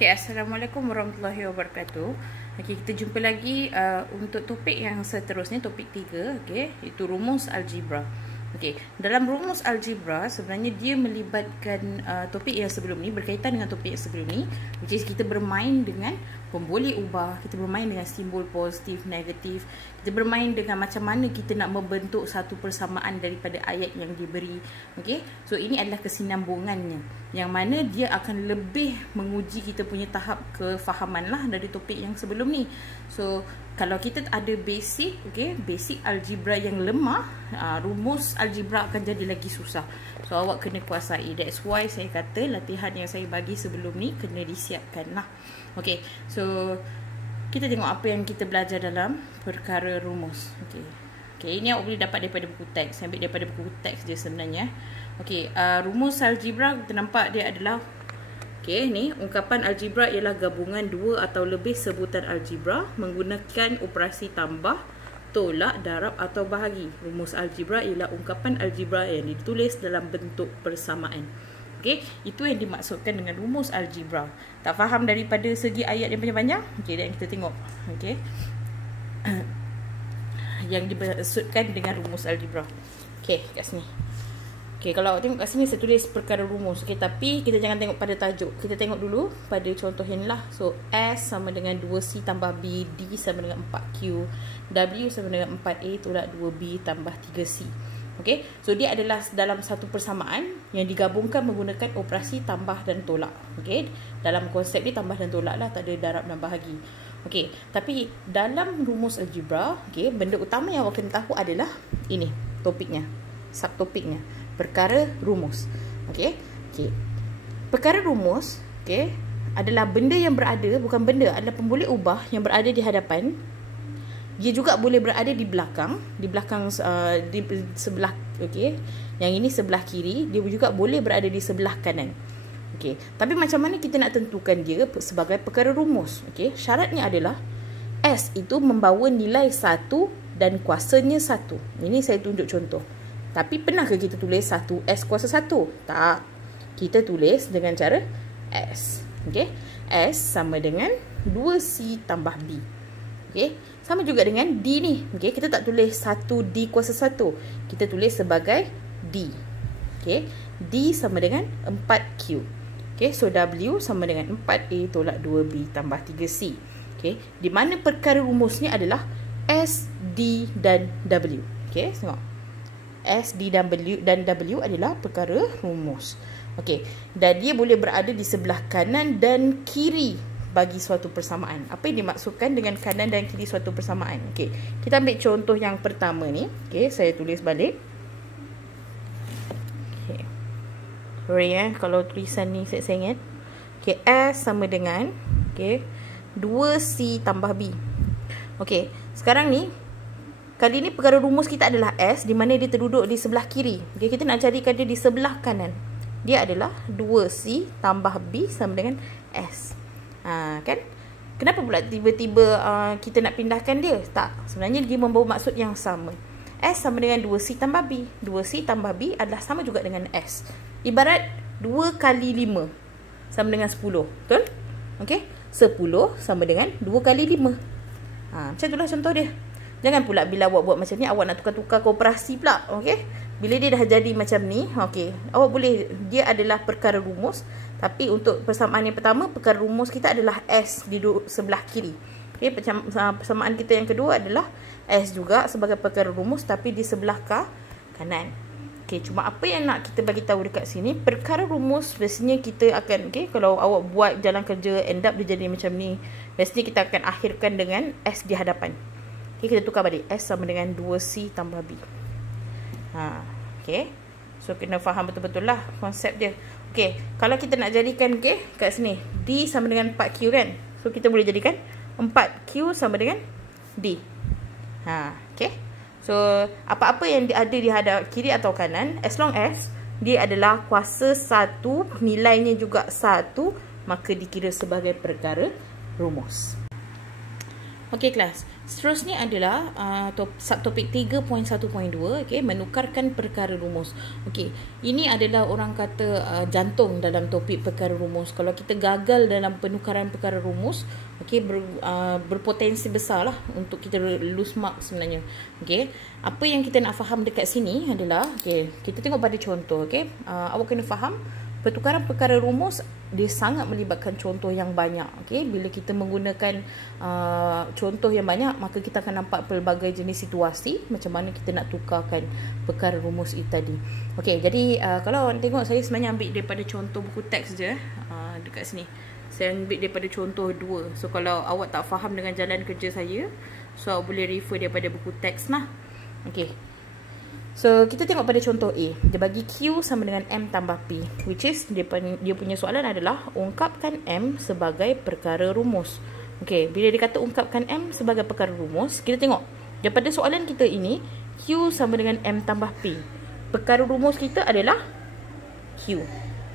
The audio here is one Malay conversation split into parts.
Okay, Assalamualaikum warahmatullahi wabarakatuh. Okay, kita jumpa lagi untuk topik yang seterusnya, topik 3, okay, iaitu rumus algebra. Okay, dalam rumus algebra sebenarnya dia melibatkan topik yang sebelum ni, berkaitan dengan topik yang sebelum ni, which is kita bermain dengan pemboleh ubah, kita bermain dengan simbol positif, negatif, kita bermain dengan macam mana kita nak membentuk satu persamaan daripada ayat yang diberi. Okay, so ini adalah kesinambungannya, yang mana dia akan lebih menguji kita punya tahap kefahaman lah dari topik yang sebelum ni. So kalau kita ada basic, okay, basic algebra yang lemah, rumus algebra akan jadi lagi susah. So awak kena kuasai. That's why saya kata latihan yang saya bagi sebelum ni kena disiapkan lah. Okay, so kita tengok apa yang kita belajar dalam perkara rumus. Okay, ini awak boleh dapat daripada buku teks. Saya ambil daripada buku teks je sebenarnya. Okay, rumus algebra kita nampak dia adalah, okay, ni ungkapan algebra ialah gabungan dua atau lebih sebutan algebra menggunakan operasi tambah, tolak, darab atau bahagi. Rumus algebra ialah ungkapan algebra yang ditulis dalam bentuk persamaan. Okay, itu yang dimaksudkan dengan rumus algebra. Tak faham daripada segi ayat yang panjang-panjang? Okay, dan kita tengok. Okay, yang dimaksudkan dengan rumus algebra. Okay, kat sini. Okay, kalau awak tengok kat sini saya tulis perkara rumus. Okay, tapi kita jangan tengok pada tajuk. Kita tengok dulu pada contoh yang lah. So, S sama dengan 2C tambah B, D sama dengan 4Q, W sama dengan 4A tolak 2B tambah 3C. Okay, so dia adalah dalam satu persamaan yang digabungkan menggunakan operasi tambah dan tolak. Okay, dalam konsep ni tambah dan tolak lah, tak ada darab dan bahagi. Okay, tapi dalam rumus algebra, okay, benda utama yang awak kena tahu adalah ini, topiknya, subtopiknya, perkara rumus. Okay, perkara rumus, okay, adalah benda yang berada, bukan benda, adalah pemboleh ubah yang berada di hadapan. Dia juga boleh berada di belakang, di sebelah, okey. Yang ini sebelah kiri, dia juga boleh berada di sebelah kanan. Okey. Tapi macam mana kita nak tentukan dia sebagai perkara rumus? Okey. Syaratnya adalah S itu membawa nilai 1 dan kuasanya 1. Ini saya tunjuk contoh. Tapi pernahkah kita tulis 1S kuasa 1? Tak. Kita tulis dengan cara S. Okey. S sama dengan 2C tambah B. Okey, sama juga dengan D ni. Okey, kita tak tulis 1D kuasa 1. Kita tulis sebagai D. Okey, D sama dengan 4Q. Okey, so W sama dengan 4A tolak 2B tambah 3C. Okey, di mana perkara rumusnya adalah S, D dan W. Okey, tengok. S, D dan W adalah perkara rumus. Okey, dan dia boleh berada di sebelah kanan dan kiri bagi suatu persamaan. Apa yang dimaksudkan dengan kanan dan kiri suatu persamaan? Okey, kita ambil contoh yang pertama ni. Okey, saya tulis balik. Okey. Sorry kalau tulisan ni saya ingat. Okey, S sama dengan, okey, 2C tambah B. Okey, sekarang ni kali ni perkara rumus kita adalah S, di mana dia terduduk di sebelah kiri. Okey, kita nak carikan dia di sebelah kanan. Dia adalah 2C tambah B sama dengan S. Kan? Kenapa pula tiba-tiba kita nak pindahkan dia? Tak, sebenarnya dia membawa maksud yang sama. S sama dengan 2C tambah B. 2C tambah B adalah sama juga dengan S. Ibarat 2 kali 5 sama dengan 10. Betul? Okey, 10 sama dengan 2 kali 5. Macam itulah contoh dia. Jangan pula bila awak buat macam ni, awak nak tukar-tukar kooperasi pula. Okey, bila dia dah jadi macam ni, okey, awak boleh, dia adalah perkara rumus. Tapi untuk persamaan yang pertama, perkara rumus kita adalah S di sebelah kiri. Okey, persamaan kita yang kedua adalah S juga sebagai perkara rumus tapi di sebelah kanan. Okey, cuma apa yang nak kita bagi tahu dekat sini, perkara rumus biasanya kita akan, okey, kalau awak buat jalan kerja end up dia jadi macam ni, biasanya kita akan akhirkan dengan S di hadapan. Okey, kita tukar balik. S sama dengan 2C tambah B. Okey. So kena faham betul-betul lah konsep dia. Okey, kalau kita nak jadikan, okey, kat sini D sama dengan 4Q kan. So kita boleh jadikan 4Q sama dengan D. Okey. So apa-apa yang ada di hadap kiri atau kanan, as long as dia adalah kuasa 1, nilainya juga 1, maka dikira sebagai perkara rumus. Okey kelas. Seterusnya adalah subtopik 3.1.2, okey, menukarkan perkara rumus. Okey, ini adalah orang kata jantung dalam topik perkara rumus. Kalau kita gagal dalam penukaran perkara rumus, okey, berpotensi besarlah untuk kita lose mark sebenarnya. Okey, apa yang kita nak faham dekat sini adalah, okey, kita tengok pada contoh, okey. Awak kena faham pertukaran perkara rumus dia sangat melibatkan contoh yang banyak. Okay? Bila kita menggunakan contoh yang banyak, maka kita akan nampak pelbagai jenis situasi macam mana kita nak tukarkan perkara rumus itu tadi. Okay, jadi kalau awak tengok, saya sebenarnya ambil daripada contoh buku teks je. Dekat sini saya ambil daripada contoh 2. So kalau awak tak faham dengan jalan kerja saya, so awak boleh refer daripada buku teks lah. Okay, so kita tengok pada contoh A. Dia bagi Q sama dengan M tambah P, which is dia punya soalan adalah ungkapkan M sebagai perkara rumus. Okey, bila dia kata ungkapkan M sebagai perkara rumus, kita tengok daripada soalan kita ini, Q sama dengan M tambah P. Perkara rumus kita adalah Q.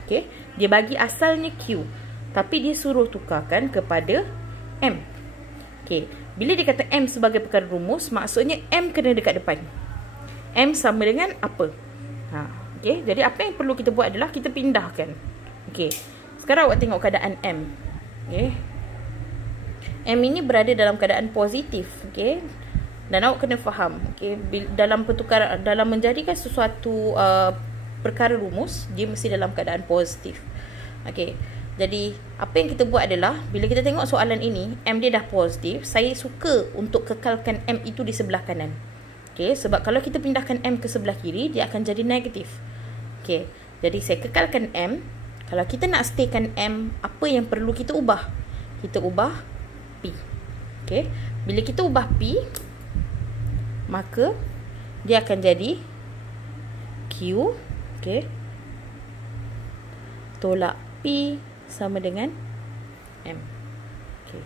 Okey, dia bagi asalnya Q, tapi dia suruh tukarkan kepada M. Okey, bila dia kata M sebagai perkara rumus, maksudnya M kena dekat depan. M sama dengan apa? Okay. Jadi apa yang perlu kita buat adalah kita pindahkan. Okay. Sekarang awak tengok keadaan M. Okay. M ini berada dalam keadaan positif. Okay. Dan awak kena faham. Okay. Dalam pertukaran, dalam menjadikan sesuatu perkara rumus, dia mesti dalam keadaan positif. Okay. Jadi apa yang kita buat adalah, bila kita tengok soalan ini, M dia dah positif, saya suka untuk kekalkan M itu di sebelah kanan. Okay, sebab kalau kita pindahkan M ke sebelah kiri, dia akan jadi negatif. Okay, jadi saya kekalkan M. Kalau kita nak staykan M, apa yang perlu kita ubah? Kita ubah P. Okay, bila kita ubah P, maka dia akan jadi Q. Okay, tolak P sama dengan M. Okay,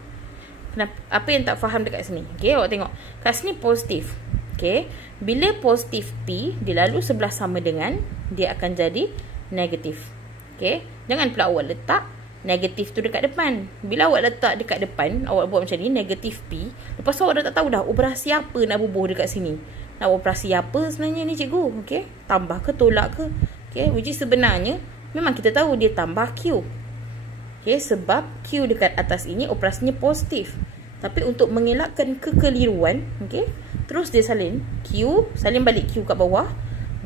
kenapa? Apa yang tak faham dekat sini? Okay, awak tengok kat sini positif. Okay, bila positif P dia lalu sebelah sama dengan, dia akan jadi negatif. Okay, jangan pula awak letak negatif tu dekat depan. Bila awak letak dekat depan, awak buat macam ni, negatif P, lepas tu awak dah tak tahu dah operasi apa nak bubuh dekat sini. Nak operasi apa sebenarnya ni cikgu? Okay, tambah ke tolak ke? Okay, which is sebenarnya memang kita tahu dia tambah Q. Okay, sebab Q dekat atas ini operasinya positif. Tapi untuk mengelakkan kekeliruan, okay, terus dia salin Q, salin balik Q kat bawah.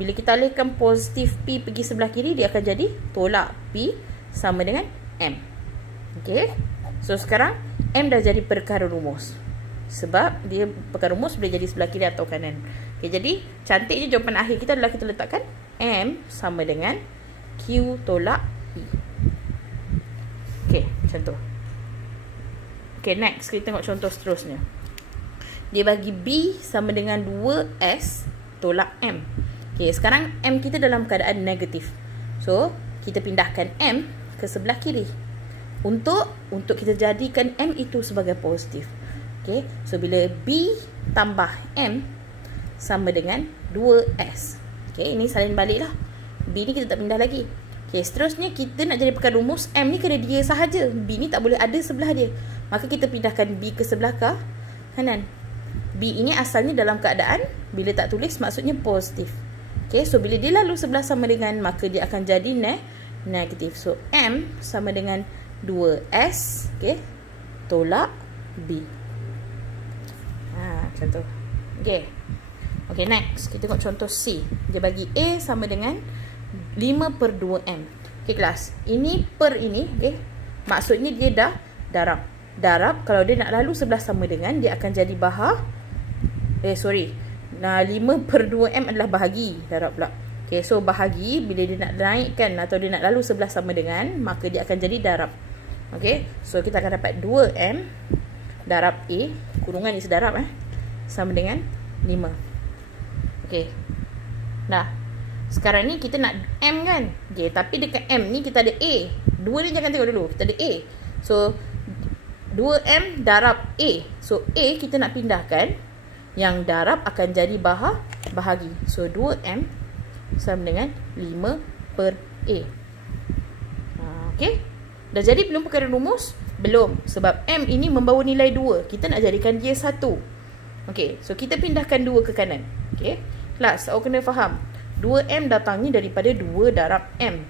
Bila kita alihkan positif P pergi sebelah kiri, dia akan jadi tolak P sama dengan M. Okay, so sekarang M dah jadi perkara rumus, sebab dia perkara rumus boleh jadi sebelah kiri atau kanan. Okay, jadi cantiknya jawapan akhir kita adalah kita letakkan M sama dengan Q tolak P. Okay, macam tu. Okay, next kita tengok contoh seterusnya. Dia bagi B sama dengan 2S tolak M. Okay, sekarang M kita dalam keadaan negatif. So, kita pindahkan M ke sebelah kiri. Untuk kita jadikan M itu sebagai positif. Okay, so bila B tambah M sama dengan 2S. Okay, ini salin balik lah. B ni kita tak pindah lagi. Okay, seterusnya kita nak jadi perkara rumus, M ni kena dia sahaja. B ni tak boleh ada sebelah dia. Maka kita pindahkan B ke sebelah kanan. B ini asalnya dalam keadaan, bila tak tulis maksudnya positif. Okay, so bila dia lalu sebelah sama dengan, maka dia akan jadi negatif. So M sama dengan 2S, okay, tolak B. Macam tu. Okay. Okay, next kita tengok contoh C. Dia bagi A sama dengan 5/2M. Okay kelas, ini per ini, okay, maksudnya dia dah darab. Darab, kalau dia nak lalu sebelah sama dengan, dia akan jadi 5/2M adalah bahagi. Darab pula. Okay, so bahagi, bila dia nak naikkan atau dia nak lalu sebelah sama dengan, maka dia akan jadi darab. Okay, so kita akan dapat 2M darab A, kurungan ni sedarab, sama dengan 5. Okay, nah sekarang ni kita nak M kan. Okay, tapi dekat M ni kita ada A. 2 ni jangan tengok dulu, kita ada A. So 2M darab A. So A kita nak pindahkan, yang darab akan jadi bahagi. So 2M sama dengan 5/A. Okay, dah jadi belum perkara rumus? Belum, sebab M ini membawa nilai 2. Kita nak jadikan dia 1. Okey, so kita pindahkan 2 ke kanan. Okey, kelas, awak kena faham 2M datangnya daripada 2 darab M.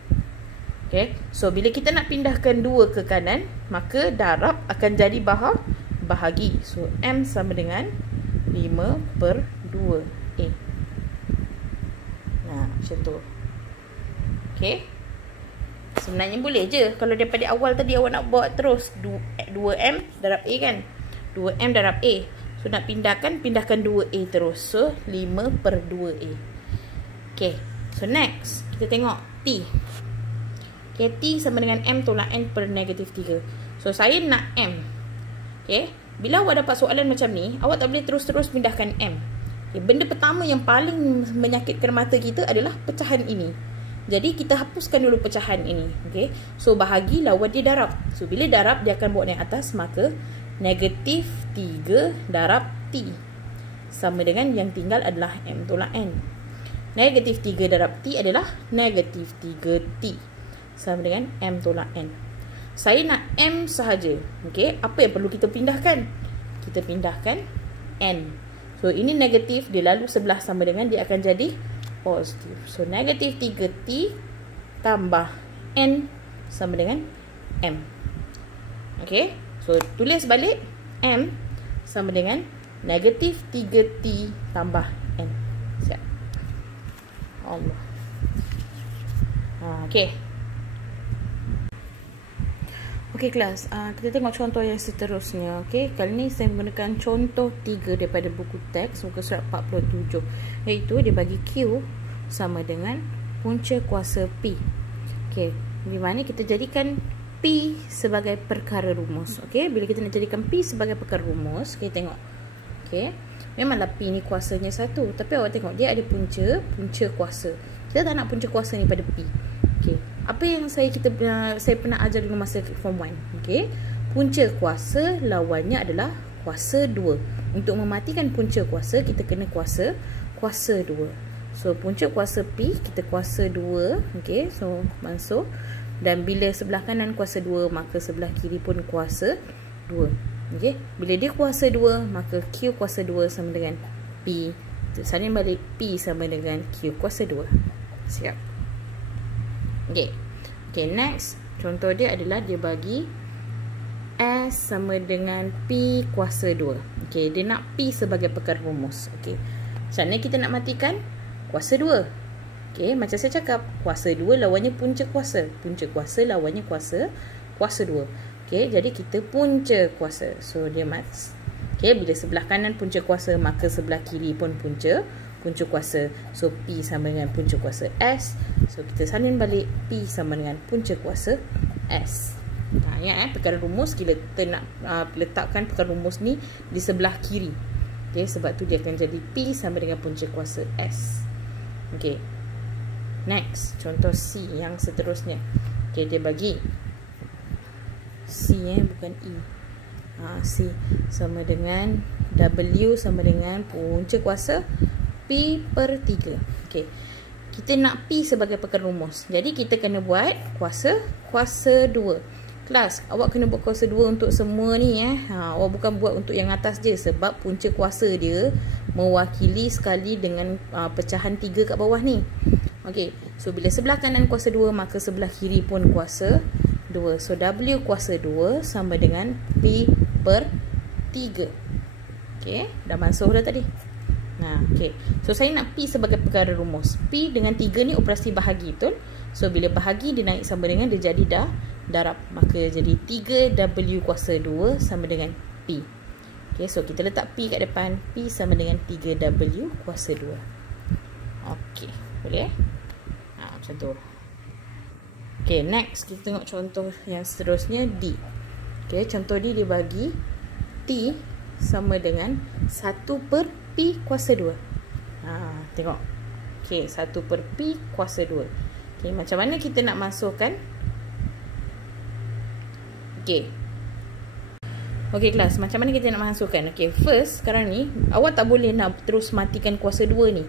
Okey, so bila kita nak pindahkan 2 ke kanan, maka darab akan jadi bahagi. So M sama dengan 5/2A. Nah, macam tu. Okey, sebenarnya boleh je kalau daripada awal tadi awak nak buat terus 2M darab A kan, 2M darab A. So nak pindahkan 2A terus. So 5/2A. Okay, so next kita tengok T. Okay, T sama dengan M tolak N per negatif 3. So saya nak M. Okay, bila awak dapat soalan macam ni, awak tak boleh terus-terus pindahkan M. Okay, benda pertama yang paling menyakitkan mata kita adalah pecahan ini. Jadi kita hapuskan dulu pecahan ini. Okay, so bahagi lawan dia darab. So bila darab dia akan bawa naik atas, maka negatif 3 darab T sama dengan yang tinggal adalah M tolak N. Negatif 3 darab T adalah negatif 3T sama dengan M tolak N. Saya nak M sahaja. Okay, apa yang perlu kita pindahkan? Kita pindahkan N. So ini negatif, dia lalu sebelah sama dengan dia akan jadi positif. So negatif 3T tambah N sama dengan M. Okay, so tulis balik M sama dengan negatif 3T tambah N. Siap. Allah. Okay. Okay kelas, kita tengok contoh yang seterusnya. Okay, kali ni saya menggunakan contoh 3 daripada buku teks muka surat 47, iaitu dia bagi Q sama dengan punca kuasa P. Okay, di mana kita jadikan P sebagai perkara rumus. Okay, bila kita nak jadikan P sebagai perkara rumus, kita tengok. Okay, memanglah P ni kuasanya 1, tapi awak tengok dia ada punca kuasa. Kita tak nak punca kuasa ni pada P. Okay, apa yang saya pernah ajar dulu masa form 1. Okay, punca kuasa lawannya adalah kuasa 2. Untuk mematikan punca kuasa, kita kena kuasa 2. So punca kuasa P, kita kuasa 2. Okay, so masuk. Dan bila sebelah kanan kuasa 2, maka sebelah kiri pun kuasa 2. Okay, bila dia kuasa 2, maka Q kuasa 2 sama dengan P. Salin balik P sama dengan Q kuasa 2. Siap. Okay, next contoh dia adalah dia bagi S sama dengan P kuasa 2. Okay, dia nak P sebagai perkara rumus. Okay, sana kita nak matikan kuasa 2. Okay, macam saya cakap, kuasa 2 lawannya punca kuasa. Punca kuasa lawannya kuasa 2. Okay, jadi kita punca kuasa. So dia max. Okay, bila sebelah kanan punca kuasa, maka sebelah kiri pun punca kuasa. So P sama dengan punca kuasa S. So kita salin balik P sama dengan punca kuasa S. Ingat perkara rumus kita nak letakkan perkara rumus ni di sebelah kiri. Okay, sebab tu dia akan jadi P sama dengan punca kuasa S. Okay, next contoh C yang seterusnya. Okay, dia bagi C bukan E. C sama dengan W sama dengan punca kuasa P/3. Okay, kita nak P sebagai perkara rumus. Jadi kita kena buat kuasa 2. Kelas, awak kena buat kuasa 2 untuk semua ni awak bukan buat untuk yang atas je, sebab punca kuasa dia mewakili sekali dengan pecahan 3 kat bawah ni. Okay, so bila sebelah kanan kuasa 2, maka sebelah kiri pun kuasa 2. So W kuasa 2 sama dengan P/3. Okay, dah masuk dah tadi. Okay, so saya nak P sebagai perkara rumus. P dengan 3 ni operasi bahagi, betul? So bila bahagi dia naik sama dengan dia jadi darab, maka jadi 3W kuasa 2 sama dengan P. Okay, so kita letak P kat depan. P sama dengan 3W kuasa 2. Okay, boleh? Macam tu. Okay, next kita tengok contoh yang seterusnya D. Okay, contoh D dia bagi T sama dengan 1/P kuasa 2. Tengok. Okay, 1/P kuasa 2. Okay, macam mana kita nak masukkan? Okay, kelas, macam mana kita nak masukkan? Okay, first, sekarang ni awak tak boleh nak terus matikan kuasa 2 ni.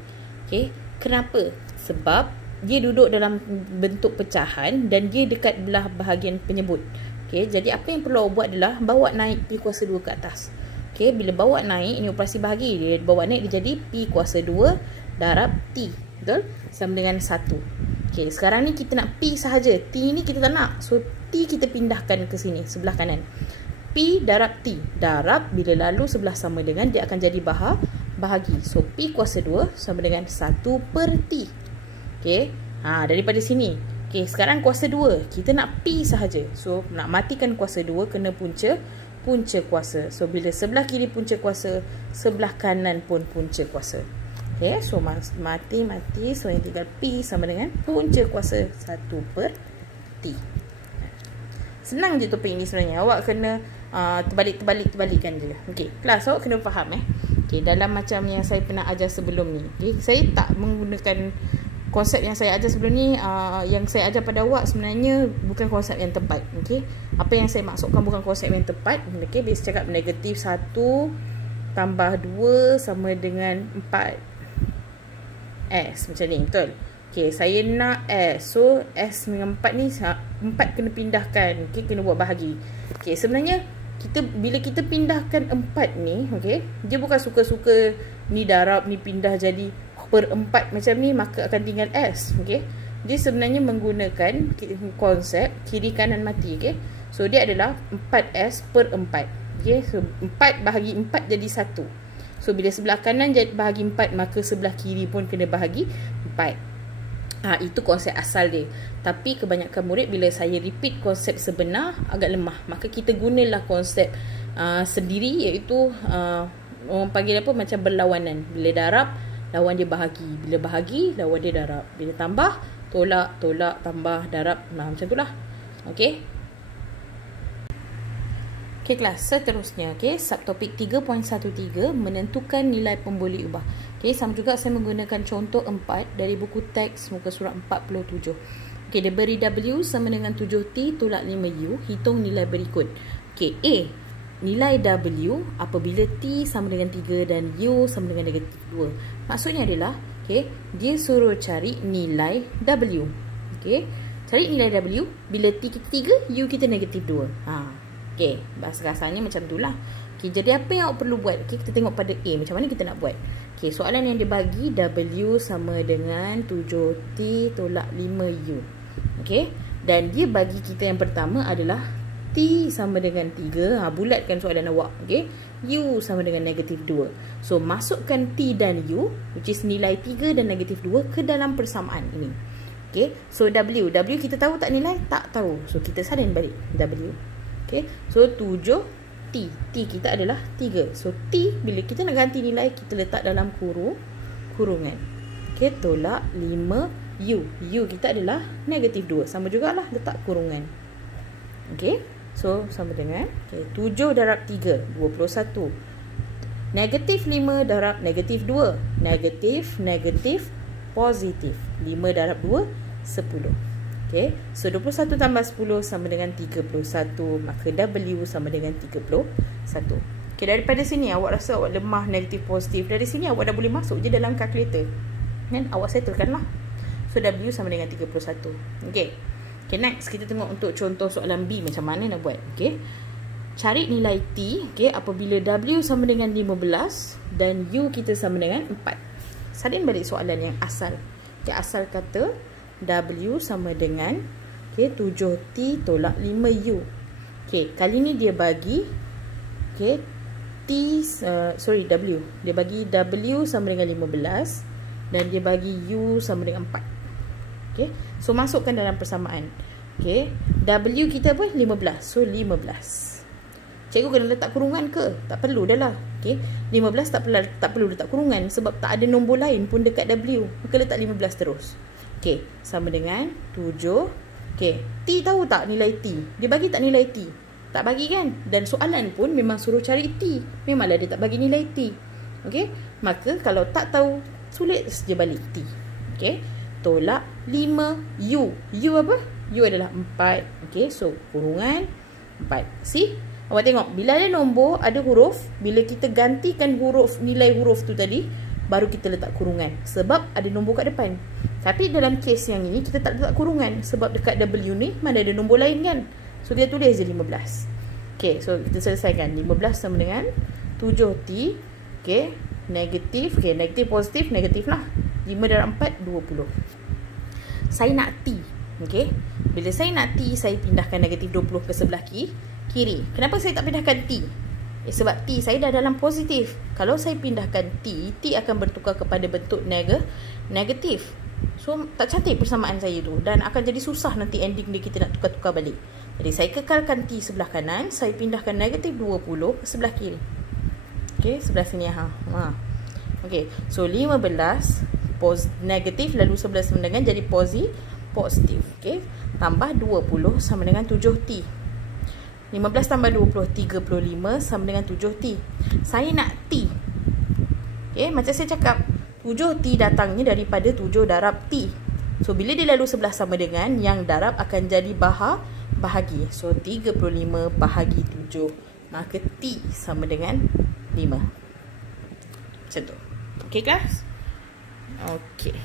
Okay, kenapa? Sebab dia duduk dalam bentuk pecahan dan dia dekat belah bahagian penyebut. Okay, jadi apa yang perlu awak buat adalah bawa naik P kuasa 2 ke atas. Okay, bila bawa naik, ini operasi bahagi. Dia bawa naik, dia jadi P kuasa 2 darab T. Betul? Sama dengan 1. Okay, sekarang ni kita nak P sahaja. T ni kita tak nak. So, T kita pindahkan ke sini, sebelah kanan. P darab T. Darab, bila lalu sebelah sama dengan, dia akan jadi bahagi. So, P kuasa 2 sama dengan 1 per T. Okay, daripada sini. Okay, sekarang kuasa 2. Kita nak P sahaja. So, nak matikan kuasa 2, kena punca kuasa. So, bila sebelah kiri punca kuasa, sebelah kanan pun punca kuasa. Okay, so mati. So, yang tinggal P sama dengan punca kuasa 1 per T. Senang je topik ni sebenarnya. Awak kena terbalik-terbalikan je. Okay, kelas awak kena faham Okay, dalam macam yang saya pernah ajar sebelum ni. Okay, saya tak menggunakan konsep yang saya ajar sebelum ni. Yang saya ajar pada awak sebenarnya bukan konsep yang tepat. Okay, apa yang saya maksudkan bukan konsep yang tepat. Okay, biasa cakap negatif 1 tambah 2 sama dengan 4 S macam ni, betul? Okay, saya nak S. So, S dengan 4 ni 4 kena pindahkan. Okay, kena buat bahagi. Okay, sebenarnya bila kita pindahkan 4 ni, okay, dia bukan suka-suka ni darab, ni pindah jadi per 4 macam ni, maka akan tinggal S. Okay, dia sebenarnya menggunakan konsep kiri kanan mati. Okay, so dia adalah 4S per 4. Okay, so 4 bahagi 4 jadi 1. So, bila sebelah kanan bahagi 4, maka sebelah kiri pun kena bahagi 4. Itu konsep asal dia. Tapi kebanyakan murid bila saya repeat konsep sebenar agak lemah. Maka kita gunalah konsep sendiri, iaitu orang panggil apa, macam berlawanan. Bila darab, lawan dia bahagi. Bila bahagi, lawan dia darab. Bila tambah, tolak, tambah, darab. Macam tu lah. Okay. Okay, kelas seterusnya. Okay, subtopik 3.13 menentukan nilai pemboleh ubah. Okay, sama juga saya menggunakan contoh 4 dari buku teks muka surat 47. Okay, dia beri W sama dengan 7T tolak 5U. Hitung nilai berikut. Okay, A. Nilai W apabila T sama dengan 3 dan U sama dengan negatif 2. Maksudnya adalah, okay, dia suruh cari nilai W. Okay, cari nilai W bila T kita 3, U kita negatif 2. Okay, bahasa kasarnya macam itulah. Okay, jadi apa yang awak perlu buat? Okay, kita tengok pada A. Macam mana kita nak buat? Okay, soalan yang dia bagi W sama dengan 7T tolak 5U. Okay, dan dia bagi kita yang pertama adalah T sama dengan 3. Bulatkan soalan awak. Okay, U sama dengan negatif 2. So, masukkan T dan U, which is nilai 3 dan negatif 2 ke dalam persamaan ini. Okay, so W kita tahu tak nilai? Tak tahu. So, kita salin balik W. Okay, so 7T. T kita adalah 3. So, T bila kita nak ganti nilai, kita letak dalam kurungan. Okay, tolak 5U. U kita adalah negatif 2. Sama jugalah letak kurungan. Okay, so sama dengan 7 darab 3, 21. Negatif 5 darab negatif 2. Negatif, positif. 5 darab 2, 10. Okay, so 21 tambah 10 sama dengan 31. Maka W sama dengan 31. Okay, daripada sini awak rasa awak lemah negatif positif, dari sini awak dah boleh masuk je dalam kalkulator. Kan, awak settlekan lah. So, W sama dengan 31. Okay, next kita tengok untuk contoh soalan B macam mana nak buat. Okay, cari nilai T, okay, apabila W sama dengan 15 dan U kita sama dengan 4. Salin balik soalan yang asal. Okay, asal kata W sama dengan 7T tolak 5U. Okay, kali ni dia bagi W. Dia bagi W sama dengan 15 dan dia bagi U sama dengan 4. Okay, so masukkan dalam persamaan. Okay, W kita apa? 15. So 15. Cikgu kena letak kurungan ke? Tak perlu dah lah. Okay, 15 tak perlu letak kurungan sebab tak ada nombor lain pun dekat W. Maka letak 15 terus. Okay, sama dengan 7. Okay, T tahu tak nilai T? Dia bagi tak nilai T? Tak bagi kan? Dan soalan pun memang suruh cari T. Memanglah dia tak bagi nilai T. Okay, maka kalau tak tahu, sulit saja balik T. Okay, tolak 5U. U apa? U adalah 4. Okay, so kurungan 4. See? Awak tengok, bila ada nombor, ada huruf. Bila kita gantikan nilai huruf tu tadi, baru kita letak kurungan. Sebab ada nombor kat depan. Tapi dalam kes yang ini, kita tak letak kurungan. Sebab dekat W ni, mana ada nombor lain kan? So dia tulis je 15. Okay, so kita selesaikan. 15 sama dengan 7T. Okay, negatif. Okay, negatif, positif, negatif lah. 5 darab 4, 20. Saya nak T. Okay, bila saya nak T, saya pindahkan negatif 20 ke sebelah kiri. Kenapa saya tak pindahkan T? Sebab T saya dah dalam positif. Kalau saya pindahkan T akan bertukar kepada bentuk negatif. So tak cantik persamaan saya tu, dan akan jadi susah nanti ending dia kita nak tukar-tukar balik. Jadi saya kekalkan T sebelah kanan, saya pindahkan negatif 20 ke sebelah kiri. Okay, sebelah sini Okay, so 15 negatif lalu 11 sama dengan jadi positif. Okay, tambah 20 sama dengan 7T. 15 tambah 20, 35 sama dengan 7T. Saya nak T. Okay, macam saya cakap, 7T datangnya daripada 7 darab T. So, bila dia lalu 11 sama dengan, yang darab akan jadi bahagi. So, 35 bahagi 7. Maka T sama dengan 5. Macam tu. Okay, kelas? Okay.